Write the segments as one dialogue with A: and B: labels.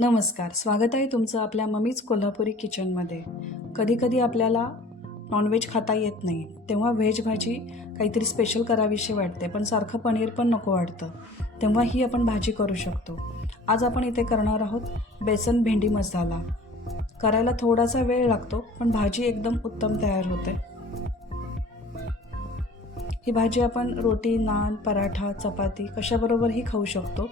A: नमस्कार स्वागत आहे तुमचं आपल्या मम्मीच कोल्हापुरी किचनमध्ये. कधीकधी आपल्याला नॉनव्हेज खाता येत नाही तेव्हा व्हेज भाजी काहीतरी स्पेशल करावीशी वाटते पण सारखं पनीर पण नको वाटतं. तेव्हा ही आपण भाजी करू शकतो. आज आपण इथे करणार आहोत बेसन भेंडी मसाला. करायला थोडासा वेळ लागतो पण भाजी एकदम उत्तम तयार होते. ही भाजी आपण रोटी नान पराठा चपाती कशाबरोबरही खाऊ शकतो.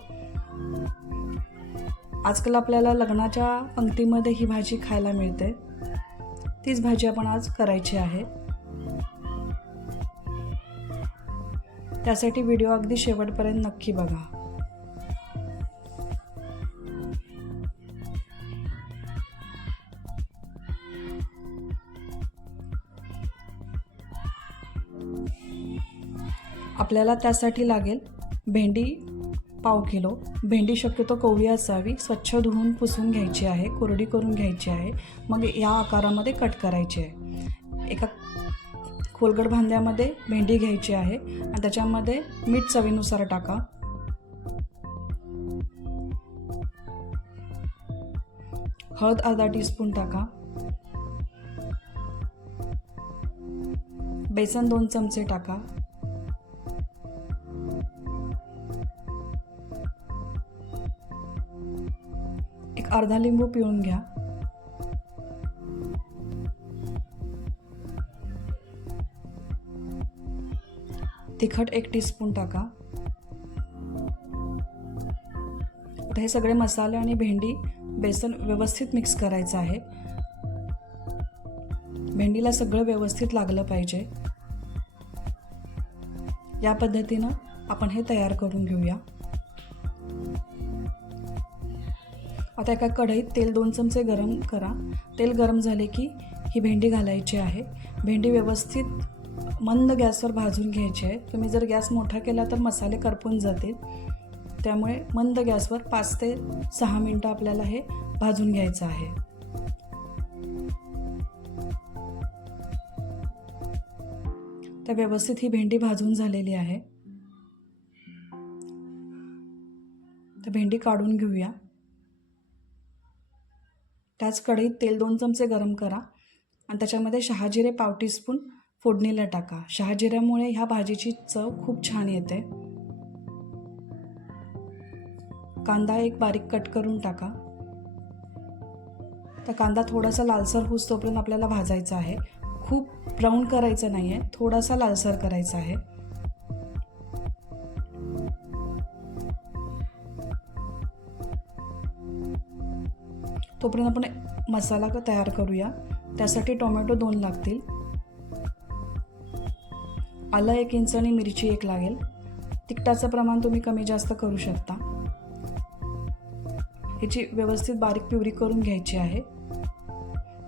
A: आजकाल आपल्याला लग्नाच्या पंक्तीमध्ये ही भाजी खायला मिळते. तीच भाजी आपण आज करायची आहे. त्यासाठी व्हिडिओ अगदी शेवटपर्यंत नक्की बघा. आपल्याला त्यासाठी लागेल भेंडी पाव किलो. भेंडी शक्यतो कोवळी असावी. स्वच्छ धुवून पुसून घ्यायची आहे. कोरडी करून घ्यायची आहे. मग या आकारामध्ये कट करायची आहे. एका खोलगड भांड्यामध्ये भेंडी घ्यायची आहे. आणि त्याच्यामध्ये मीठ चवीनुसार टाका. हळद अर्धा टीस्पून टाका. बेसन दोन चमचे टाका. एक अर्धा लिंबू पिळून घ्या. तिखट एक टीस्पून टाका. आता हे सगळे मसाले आणि भेंडी बेसन व्यवस्थित मिक्स करायचं आहे. भेंडीला सगळं व्यवस्थित लागलं पाहिजे. या पद्धतीनं आपण हे तयार करून घेऊया. आता एका कढईत तेल दोन चमचे गरम करा. तेल गरम झाले की ही भेंडी घालायची आहे. भेंडी व्यवस्थित मंद गॅसवर भाजून घ्यायची आहे. तुम्ही जर गॅस मोठा केला तर मसाले करपून जातील. त्यामुळे मंद गॅसवर पाच ते सहा मिनटं आपल्याला हे भाजून घ्यायचं आहे. तर व्यवस्थित ही भेंडी भाजून झालेली आहे. तर भेंडी काढून घेऊया. त्याच कढईत तेल दोन चमचे गरम करा आणि त्याच्यामध्ये शहाजिरे पाव टीस्पून फोडणीला टाका. शहाजिऱ्यामुळे ह्या भाजीची चव खूप छान येते. कांदा एक बारीक कट करून टाका. तर कांदा थोडासा लालसर होस तोपर्यंत आपल्याला भाजायचा आहे. खूप ब्राऊन करायचं नाही आहे थोडासा लालसर करायचा आहे. तोपर्यंत आपण मसाला क- तयार करूया. त्यासाठी टोमॅटो दोन लागतील. आलं एक इंच आणि मिरची एक लागेल. तिखटाचं प्रमाण तुम्ही कमी जास्त करू शकता. ह्याची व्यवस्थित बारीक प्युरी करून घ्यायची आहे.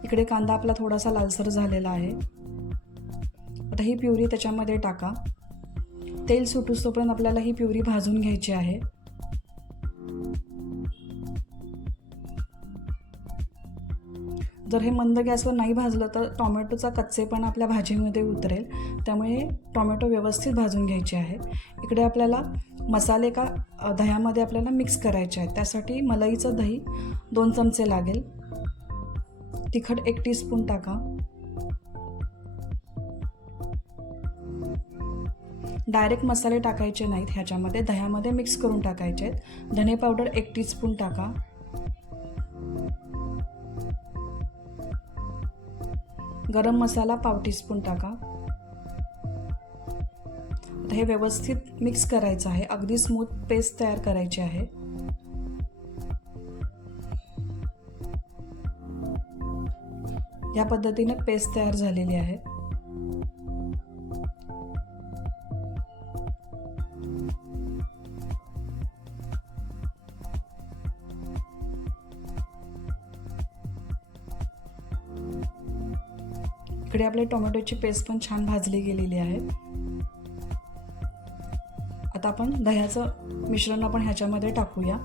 A: इकडे कांदा आपला थोडासा लालसर झालेला आहे. आता ही प्युरी त्याच्यामध्ये टाका. तेल सुटूस तोपर्यंत आपल्याला ही प्युरी भाजून घ्यायची आहे. जर हे मंद गॅसवर नाही भाजलं तर टॉमॅटोचा कच्चेपण आपल्या भाजीमध्ये उतरेल. त्यामुळे टॉमॅटो व्यवस्थित भाजून घ्यायचे आहे. इकडे आपल्याला मसाले का दह्यामध्ये आपल्याला मिक्स करायचे आहेत. त्यासाठी मलईचं दही दोन चमचे लागेल. तिखट एक टीस्पून टाका. डायरेक्ट मसाले टाकायचे नाहीत ह्याच्यामध्ये. दह्यामध्ये मिक्स करून टाकायचे आहेत. धने पावडर एक टीस्पून टाका. गरम मसाला पाव टीस्पून टाका. हे व्यवस्थित मिक्स करायचं आहे. अगदी स्मूथ पेस्ट तयार करायची आहे. या पद्धतीने पेस्ट तयार झालेली आहे. इकडे आपल्या टोमॅटोची पेस्ट पण छान भाजली गेलेली आहे. आता आपण दह्याचं मिश्रण आपण ह्याच्यामध्ये टाकूया.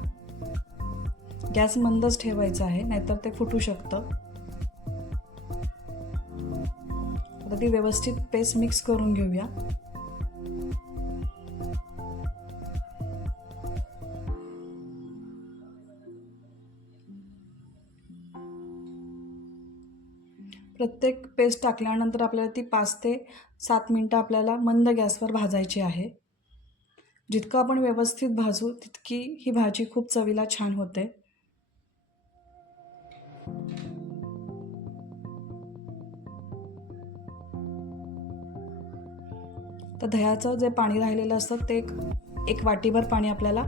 A: गॅस मंदच ठेवायचा आहे नाहीतर ते फुटू शकतं. आता ती व्यवस्थित पेस्ट मिक्स करून घेऊया. प्रत्येक पेस्ट टाकल्यानंतर आपल्याला ती पाच ते सात मिनटं आपल्याला मंद गॅसवर भाजायची आहे. जितकं आपण व्यवस्थित भाजू तितकी ही भाजी खूप चवीला छान होते. तर दह्याचं जे पाणी राहिलेलं असतं ते एक एक वाटीभर पाणी आपल्याला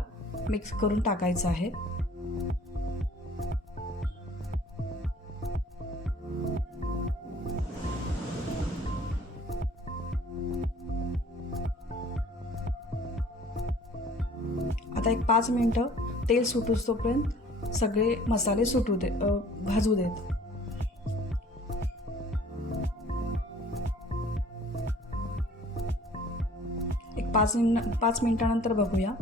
A: मिक्स करून टाकायचं आहे. आता एक पाच मिनटं तेल सुटूस तोपर्यंत सगळे मसाले सुटू दे भाजू देत. एक पाच मिन पाच मिनिटानंतर बघूया.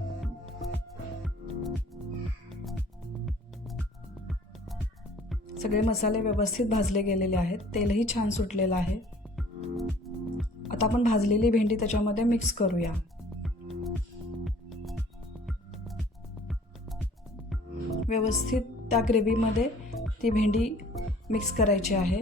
A: सगळे मसाले व्यवस्थित भाजले गेलेले आहेत तेलही छान सुटलेलं आहे. आता आपण भाजलेली भेंडी त्याच्यामध्ये मिक्स करूया. व्यवस्थित त्या ग्रेव्हीमध्ये ती भेंडी मिक्स करायची आहे.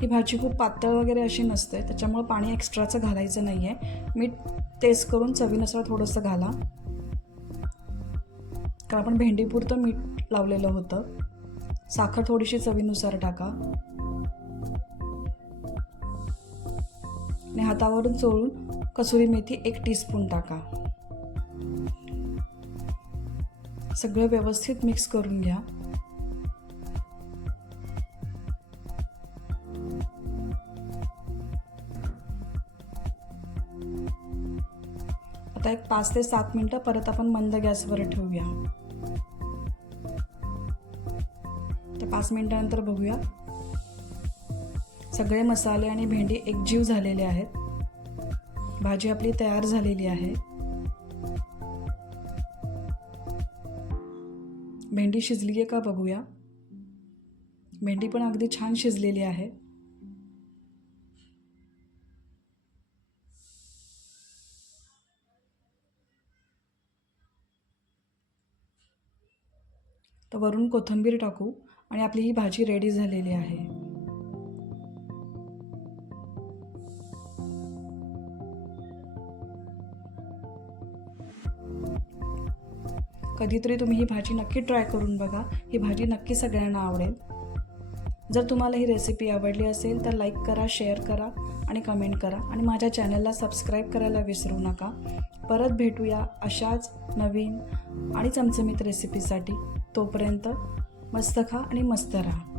A: ही भाजी खूप पातळ वगैरे अशी नसते त्याच्यामुळं पाणी एक्स्ट्राचं घालायचं नाही आहे मीठ टेस्ट करून चवीनुसार थोडंसं घाला. कारण आपण भेंडीपुरतं मीठ लावलेलं होतं. साखर थोडीशी चवीनुसार टाका. आणि हातावरून चोळून कसुरी मेथी एक टीस्पून टाका. सगळं व्यवस्थित मिक्स करून घ्या. आता एक पाच ते सात मिनटं परत आपण मंद गॅसवर ठेवूया. तर पाच मिनटानंतर बघूया. सगळे मसाले आणि भेंडी एकजीव झालेले आहेत. भाजी आपली तयार झालेली आहे. भेंडी शिजली आहे का बघूया. भेंडी पण अगदी छान शिजलेली आहे. तर वरून कोथिंबीर टाकू आणि आपली ही भाजी रेडी झालेली आहे. कधीतरी तुम्ही ही भाजी नक्की ट्राय करून बघा. ही भाजी नक्की सगळ्यांना आवडेल. जर तुम्हाला ही रेसिपी आवडली असेल तर लाईक करा शेअर करा आणि कमेंट करा. आणि माझ्या चॅनलला सबस्क्राईब करायला विसरू नका. परत भेटूया अशाच नवीन आणि चमचमीत रेसिपीसाठी तोपर्यंत मस्त खा आणि मस्त राहा.